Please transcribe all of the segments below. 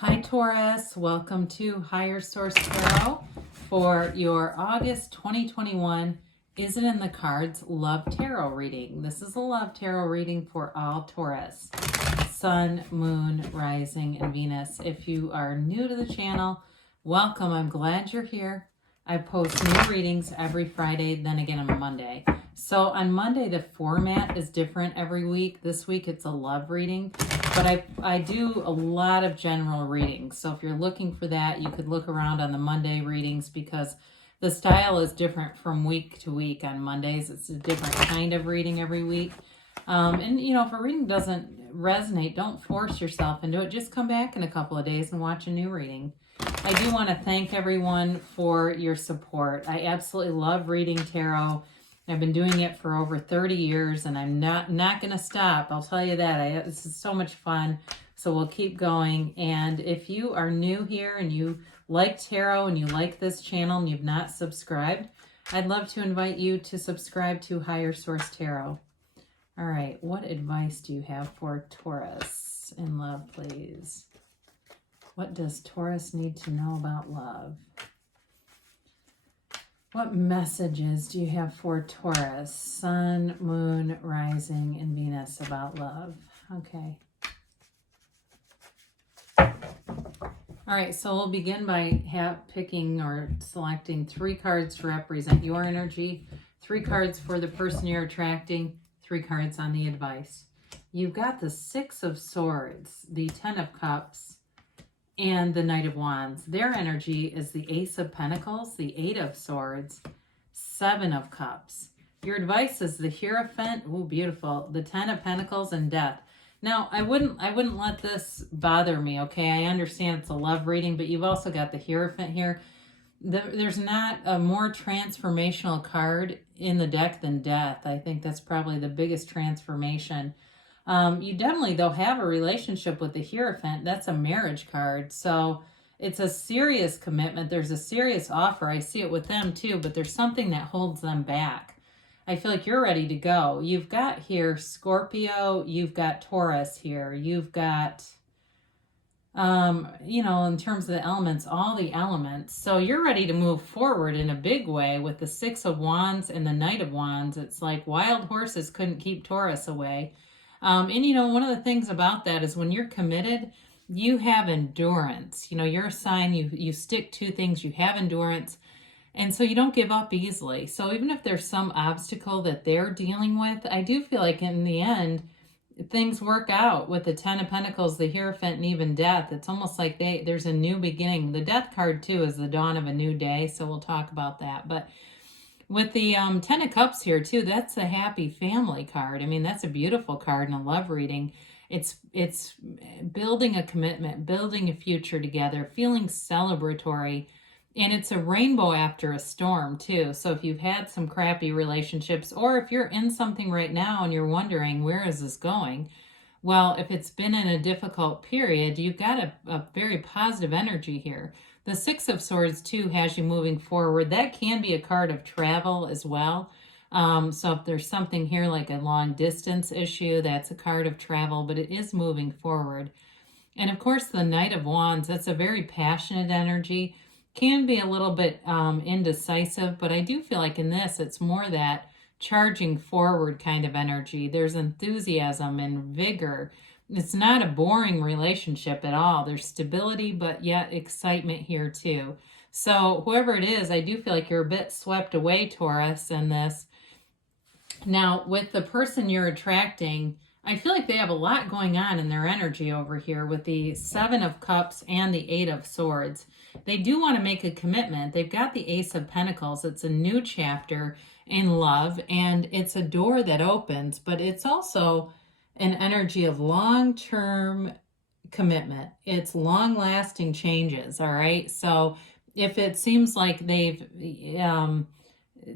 Hi Taurus, welcome to Higher Source Tarot for your August 2021 Is It in the Cards Love Tarot reading. This is a love tarot reading for all Taurus, Sun, Moon, Rising, and Venus. If you are new to the channel, welcome. I'm glad you're here. I post new readings every Friday, then again on Monday. So on Monday, the format is different every week. This week, it's a love reading, but I do a lot of general readings. So if you're looking for that, you could look around on the Monday readings because the style is different from week to week. On Mondays, it's a different kind of reading every week. And, you know, if a reading doesn't resonate, don't force yourself into it. Just come back in a couple of days and watch a new reading. I do want to thank everyone for your support. I absolutely love reading tarot. I've been doing it for over 30 years, and I'm not going to stop. I'll tell you that. This is so much fun, so we'll keep going. And if you are new here and you like tarot and you like this channel and you've not subscribed, I'd love to invite you to subscribe to Higher Source Tarot. All right, what advice do you have for Taurus in love, please? What does Taurus need to know about love? What messages do you have for Taurus, Sun, Moon, Rising, and Venus about love? Okay. All right, so we'll begin by picking or selecting 3 cards to represent your energy, 3 cards for the person you're attracting, 3 cards on the advice. You've got the 6 of Swords, the 10 of Cups, and the Knight of Wands. Their energy is the Ace of Pentacles, the 8 of Swords, 7 of Cups. Your advice is the Hierophant, ooh, beautiful, the 10 of Pentacles, and Death. Now, I wouldn't let this bother me, okay? I understand it's a love reading, but you've also got the Hierophant here. There's not a more transformational card in the deck than Death. I think that's probably the biggest transformation. You definitely, though, have a relationship with the Hierophant. That's a marriage card. So it's a serious commitment. There's a serious offer. I see it with them too, but there's something that holds them back. I feel like you're ready to go. You've got here Scorpio. You've got Taurus here. You've got, you know, in terms of the elements, all the elements. So you're ready to move forward in a big way with the 6 of Wands and the Knight of Wands. It's like wild horses couldn't keep Taurus away. And, you know, one of the things about that is when you're committed, you have endurance. You know, you're a sign, you stick to things, you have endurance, and so you don't give up easily. So even if there's some obstacle that they're dealing with, I do feel like in the end, things work out with the 10 of Pentacles, the Hierophant, and even Death. It's almost like there's a new beginning. The Death card, too, is the dawn of a new day, so we'll talk about that. But with the 10 of Cups here, too, that's a happy family card. I mean, that's a beautiful card in a love reading. It's building a commitment, building a future together, feeling celebratory. And it's a rainbow after a storm, too. So if you've had some crappy relationships, or if you're in something right now and you're wondering, where is this going? Well, if it's been in a difficult period, you've got a very positive energy here. The 6 of Swords, too, has you moving forward. That can be a card of travel as well. So if there's something here like a long distance issue, that's a card of travel, but it is moving forward. And of course, the Knight of Wands, that's a very passionate energy. Can be a little bit indecisive, but I do feel like in this, it's more that charging forward kind of energy. There's enthusiasm and vigor. It's not a boring relationship at all. There's stability, but yet excitement here too. So whoever it is, I do feel like you're a bit swept away, Taurus, in this. Now, with the person you're attracting, I feel like they have a lot going on in their energy over here with the 7 of Cups and the 8 of Swords. They do want to make a commitment. They've got the Ace of Pentacles. It's a new chapter in love, and it's a door that opens, but it's also an energy of long-term commitment. It's long-lasting changes, all right? So if it seems like they've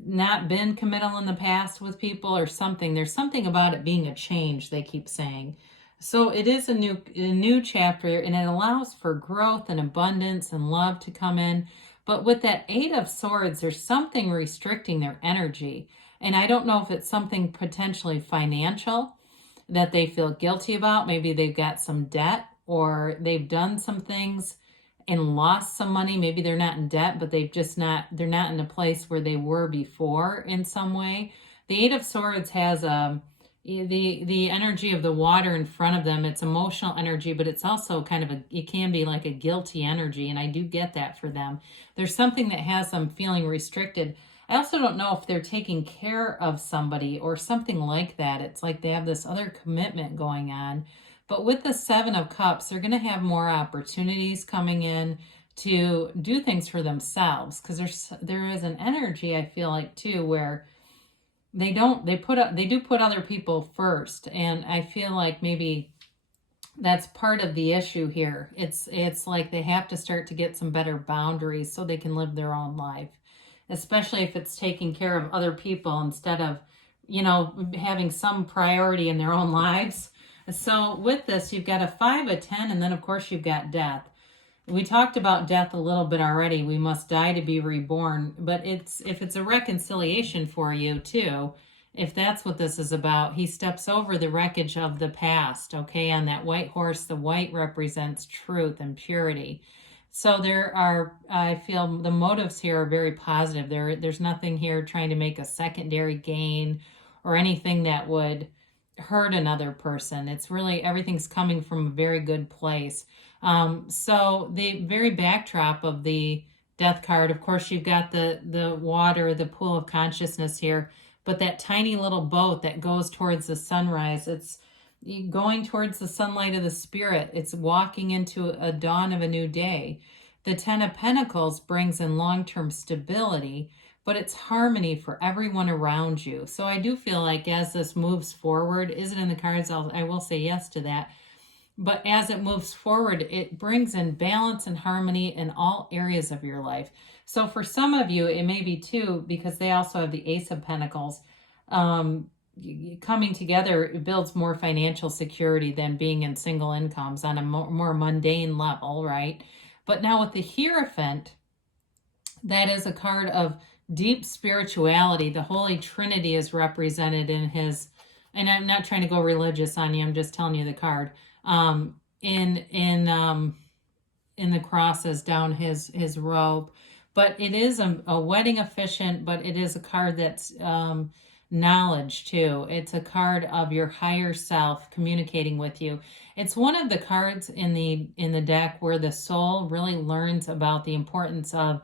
not been committal in the past with people or something, there's something about it being a change, they keep saying. So it is a new chapter, and it allows for growth and abundance and love to come in. But with that 8 of Swords, there's something restricting their energy. And I don't know if it's something potentially financial that they feel guilty about. Maybe they've got some debt or they've done some things and lost some money. Maybe they're not in debt, but they're not in a place where they were before in some way. The Eight of Swords has the energy of the water in front of them. It's emotional energy, but it's also kind of it can be like a guilty energy, and I do get that for them. There's something that has them feeling restricted. I also don't know if they're taking care of somebody or something like that. It's like they have this other commitment going on. But with the Seven of Cups, they're going to have more opportunities coming in to do things for themselves, because there is an energy, I feel like, too, where they do put other people first, and I feel like maybe that's part of the issue here. It's like they have to start to get some better boundaries so they can live their own life, especially if it's taking care of other people instead of, having some priority in their own lives. So with this, you've got a 5, a 10, and then of course you've got death. We talked about death a little bit already. We must die to be reborn. But if it's a reconciliation for you too, if that's what this is about, he steps over the wreckage of the past, okay? On that white horse, the white represents truth and purity. So I feel the motives here are very positive. There's nothing here trying to make a secondary gain or anything that would hurt another person. It's really, everything's coming from a very good place. So the very backdrop of the death card, of course, you've got the water, the pool of consciousness here, but that tiny little boat that goes towards the sunrise, it's going towards the sunlight of the spirit. It's walking into a dawn of a new day. The 10 of Pentacles brings in long-term stability, but it's harmony for everyone around you. So I do feel like as this moves forward, is it in the cards? I will say yes to that. But as it moves forward, it brings in balance and harmony in all areas of your life. So for some of you, it may be too, because they also have the Ace of Pentacles. Coming together, it builds more financial security than being in single incomes on a more mundane level, right? But now with the Hierophant, that is a card of deep spirituality. The Holy Trinity is represented in his, and I'm not trying to go religious on you, I'm just telling you the card. In the crosses down his robe. But it is a wedding officiant, but it is a card that's knowledge too. It's a card of your higher self communicating with you. It's one of the cards in the deck where the soul really learns about the importance of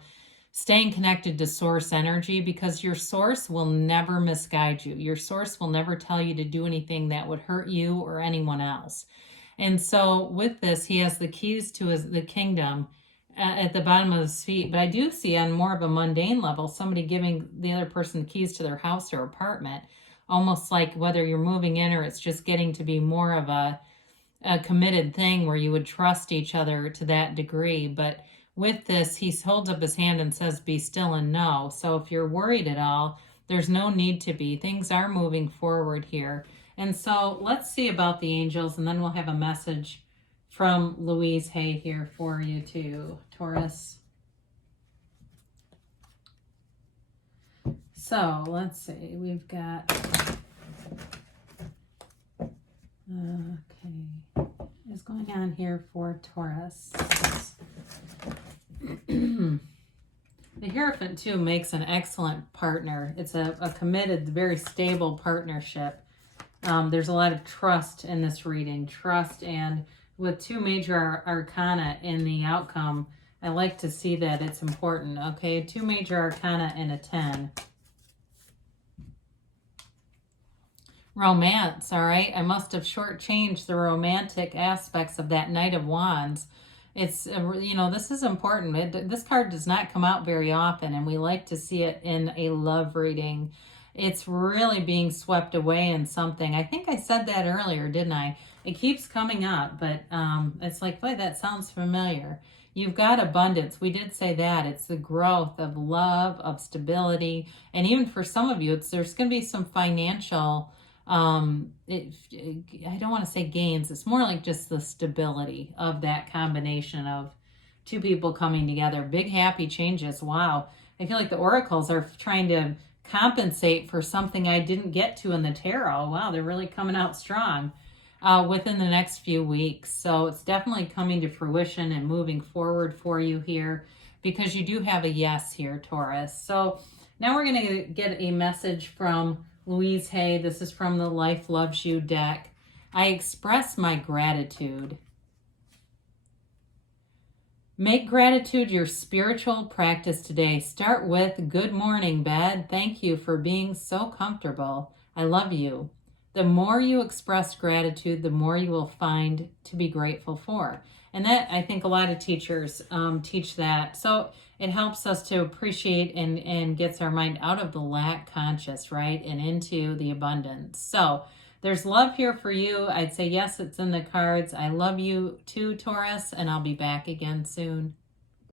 staying connected to source energy, because your source will never misguide you. Your source will never tell you to do anything that would hurt you or anyone else. And so with this, he has the keys to the kingdom at the bottom of his feet. But I do see on more of a mundane level, somebody giving the other person the keys to their house or apartment, almost like whether you're moving in or it's just getting to be more of a committed thing where you would trust each other to that degree. But with this, he holds up his hand and says, be still and know. So if you're worried at all, there's no need to be. Things are moving forward here. And so let's see about the angels, and then we'll have a message from Louise Hay here for you too, Taurus. So let's see, we've got, okay, what is going on here for Taurus? The Hierophant too makes an excellent partner. It's a committed, very stable partnership. There's a lot of trust in this reading. Trust, and with 2 major arcana in the outcome, I like to see that it's important. Okay, 2 major arcana and a 10. Romance, all right? I must have shortchanged the romantic aspects of that Knight of Wands. It's, this is important. This card does not come out very often, and we like to see it in a love reading. It's really being swept away in something. I think I said that earlier, didn't I? It keeps coming up, but it's like, boy, that sounds familiar. You've got abundance. We did say that. It's the growth of love, of stability. And even for some of you, there's going to be some financial, I don't want to say gains. It's more like just the stability of that combination of 2 people coming together. Big happy changes. Wow. I feel like the oracles are trying to compensate for something I didn't get to in the tarot. Wow, they're really coming out strong. within the next few weeks. So it's definitely coming to fruition and moving forward for you here, because you do have a yes here, Taurus. So now we're going to get a message from Louise Hay. This is from the Life Loves You deck. I express my gratitude. Make gratitude your spiritual practice today. Start with, good morning, bed. Thank you for being so comfortable. I love you. The more you express gratitude, the more you will find to be grateful for. And that, I think a lot of teachers teach that. So it helps us to appreciate and gets our mind out of the lack conscious, right? And into the abundance. So there's love here for you. I'd say yes, it's in the cards. I love you too, Taurus, and I'll be back again soon.